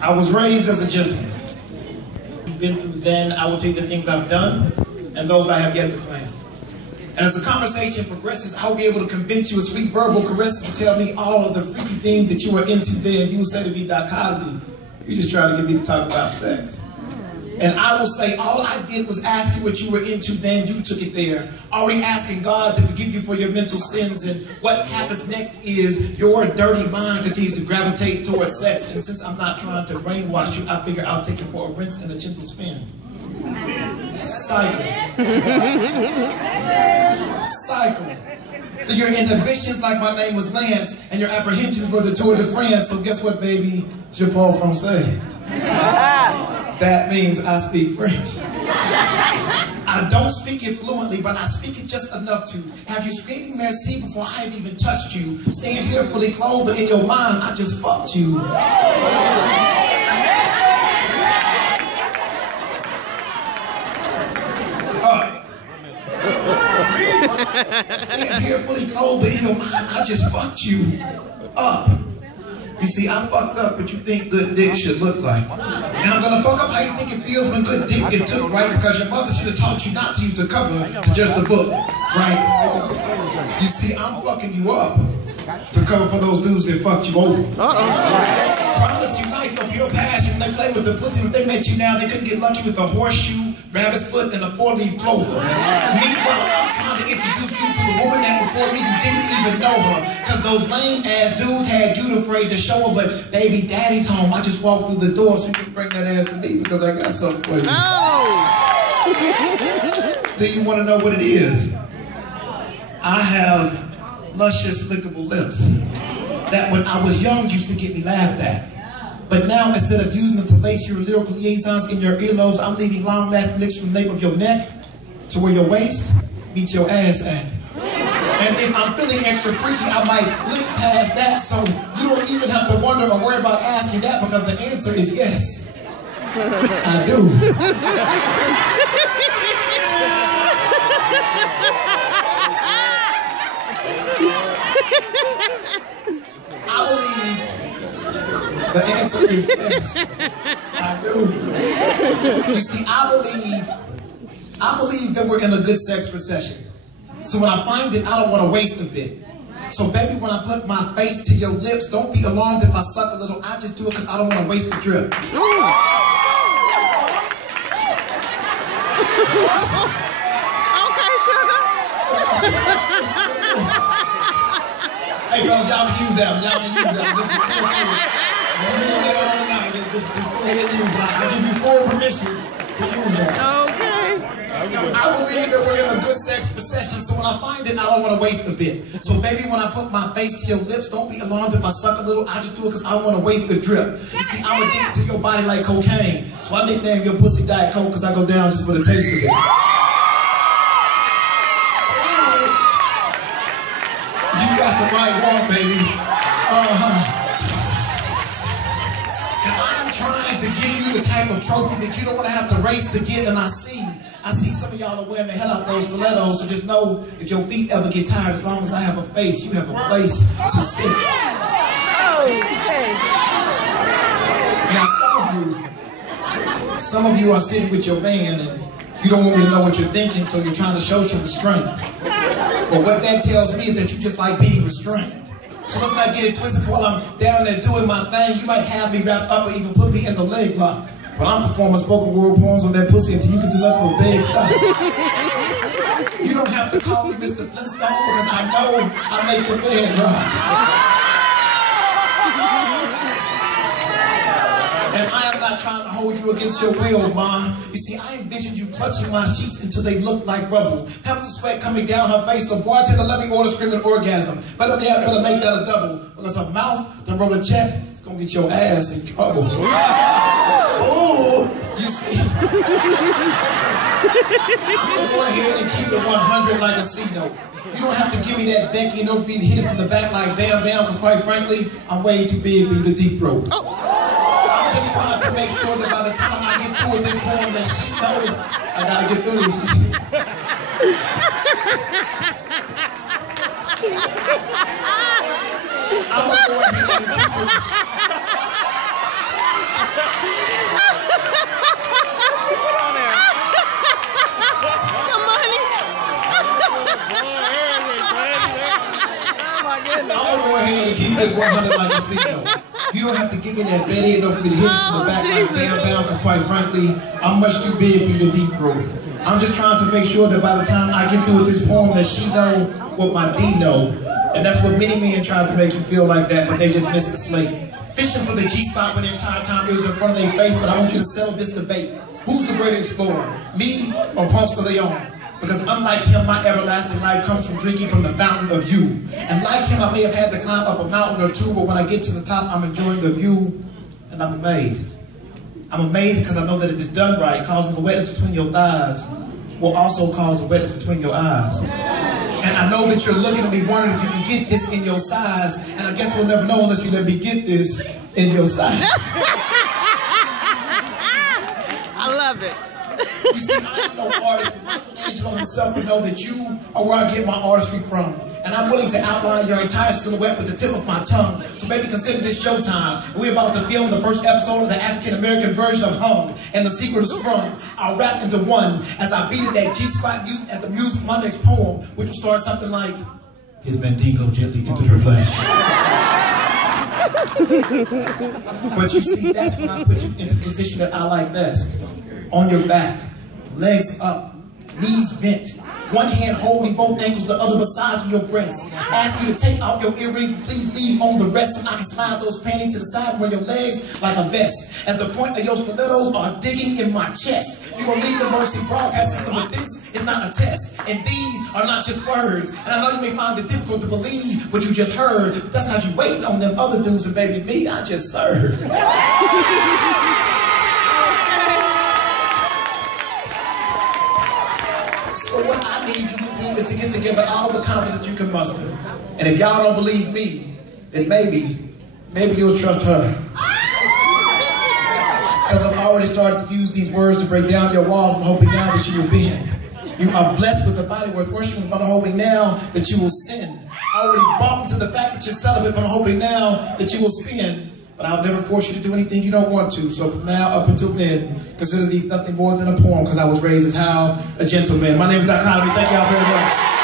I was raised as a gentleman. You've been through then, I will tell you the things I've done and those I have yet to plan. And as the conversation progresses, I'll be able to convince you with sweet verbal caresses to tell me all of the freaky things that you were into then. You will say to me, dichotomy, you're just trying to get me to talk about sex. And I will say, all I did was ask you what you were into then, you took it there. Are we asking God to forgive you for your mental sins? And what happens next is your dirty mind continues to gravitate towards sex. And since I'm not trying to brainwash you, I figure I'll take you for a rinse and a gentle spin. Cycle. Cycle. So your inhibitions, like my name was Lance, and your apprehensions were the Tour de France. So guess what, baby? Je parle français. That means I speak French. I don't speak it fluently, but I speak it just enough to have you screaming merci before I have even touched you. Stand here fully clothed, but in your mind, I just fucked you. Stand here fully clothed, but in your mind, I just fucked you up. You see, I fucked up what you think good dick should look like. And I'm gonna fuck up how you think it feels when good dick is took, right? Because your mother should have taught you not to use the cover to judge the book, right? You see, I'm fucking you up to cover for those dudes that fucked you over. Promise you nice, no pure passion. They play with the pussy. When they met you now, they couldn't get lucky with a horseshoe, rabbit's foot, and a four-leaf clover. Meanwhile, I'm trying to introduce you to the woman that before me you didn't even know her. Cause those lame-ass dudes had you afraid to show her, but baby, daddy's home. I just walked through the door so you can bring that ass to me because I got something for you. Oh. Do you want to know what it is? I have luscious, lickable lips that when I was young used to get me laughed at. But now, instead of using them to lace your lyrical liaisons in your earlobes, I'm leaving long-lasting licks from the nape of your neck to where your waist meets your ass at. And if I'm feeling extra freaky, I might lick past that, so you don't even have to wonder or worry about asking that because the answer is yes. I do. I believe the answer is yes. I do. You see, I believe that we're in a good sex recession. So when I find it, I don't want to waste a bit. So baby, when I put my face to your lips, don't be alarmed if I suck a little. I just do it because I don't want to waste the drip. Okay, sugar. Hey, fellas, y'all can use that. Y'all can use that. Just go ahead and use that. I give you full permission to use that. Okay. I believe that we're in a good sex recession, so when I find it, I don't want to waste a bit. So baby, when I put my face to your lips, don't be alarmed if I suck a little. I just do it because I don't want to waste the drip. You see, I'm addicted to your body like cocaine. So I nickname your pussy Diet Coke because I go down just for the taste of it. You got the right one, baby. And I'm trying to give you the type of trophy that you don't want to have to race to get, and I see some of y'all are wearing the hell out those stilettos, so just know if your feet ever get tired, as long as I have a face, you have a place to sit. Now some of you are sitting with your man and you don't want me to know what you're thinking, so you're trying to show some restraint. But what that tells me is that you just like being restrained. So let's not get it twisted. While I'm down there doing my thing, you might have me wrapped up or even put me in the leg lock. But I'm performing spoken word poems on that pussy until you can do nothing but beg stop. You don't have to call me Mr. Flintstone because I know I make the bed rock. And I am not trying to hold you against your will, Ma. You see, I envisioned you clutching my sheets until they look like rubble. Pepper sweat coming down her face, so bartender, let me order screaming orgasm. Better make that a double. Because her mouth, then roll a check, it's gonna get your ass in trouble. Oh, you see. I'm gonna go ahead and keep it 100 like a C note. You don't have to give me that Becky and don't be hit from the back like bam bam, because quite frankly, I'm way too big for you to deep throat. I'm just trying to make sure that by the time I get through with this poem that she knows I gotta get through this shit. I'm gonna go ahead and keep it this 100 like a casino. You don't have to give me that Betty and don't for me to hit it from the back like damn down, because quite frankly, I'm much too big for you to deep throat. I'm just trying to make sure that by the time I get through with this poem that she know what my D know. And that's what many men tried to make you feel like that, but they just missed the slate. Fishing for the G-spot when the entire time it was in front of their face, but I want you to settle this debate. Who's the greater explorer, me or Ponce de Leon? Because unlike him, my everlasting life comes from drinking from the fountain of you. And like him, I may have had to climb up a mountain or two, but when I get to the top, I'm enjoying the view, and I'm amazed. I'm amazed because I know that if it's done right, causing a wetness between your thighs will also cause a wetness between your eyes. And I know that you're looking at me wondering if you can get this in your size, and I guess we'll never know unless you let me get this in your size. I love it. You see, I'm no artist, but Michelangelo himself would know that you are where I get my artistry from. And I'm willing to outline your entire silhouette with the tip of my tongue. So baby, consider this showtime. We're about to film the first episode of the African-American version of Hung, and the secret is sprung. I'll wrap into one as I beat at that G-spot used at the muse for my next poem, which will start something like, his mandingo gently entered her flesh. But you see, that's when I put you into the position that I like best. On your back, legs up, knees bent, one hand holding both ankles, the other massaging your breast. Ask you to take out your earrings, please leave on the rest, so I can slide those panties to the side and wear your legs like a vest. As the point of your stilettos are digging in my chest, you will leave the Mercy broadcast system, but this is not a test. And these are not just words. And I know you may find it difficult to believe what you just heard, but that's not you waiting on them other dudes, and baby, me, I just serve. So what I need you to do is to get together all the confidence you can muster. And if y'all don't believe me, then maybe you'll trust her. Because I've already started to use these words to break down your walls. I'm hoping now that you will bend. You are blessed with a body worth worshiping, but I'm hoping now that you will sin. I already bought into the fact that you're celibate, but I'm hoping now that you will spin. But I'll never force you to do anything you don't want to. So from now up until then, consider these nothing more than a poem, because I was raised as how a gentleman. My name is Doc Connolly. Thank y'all very much.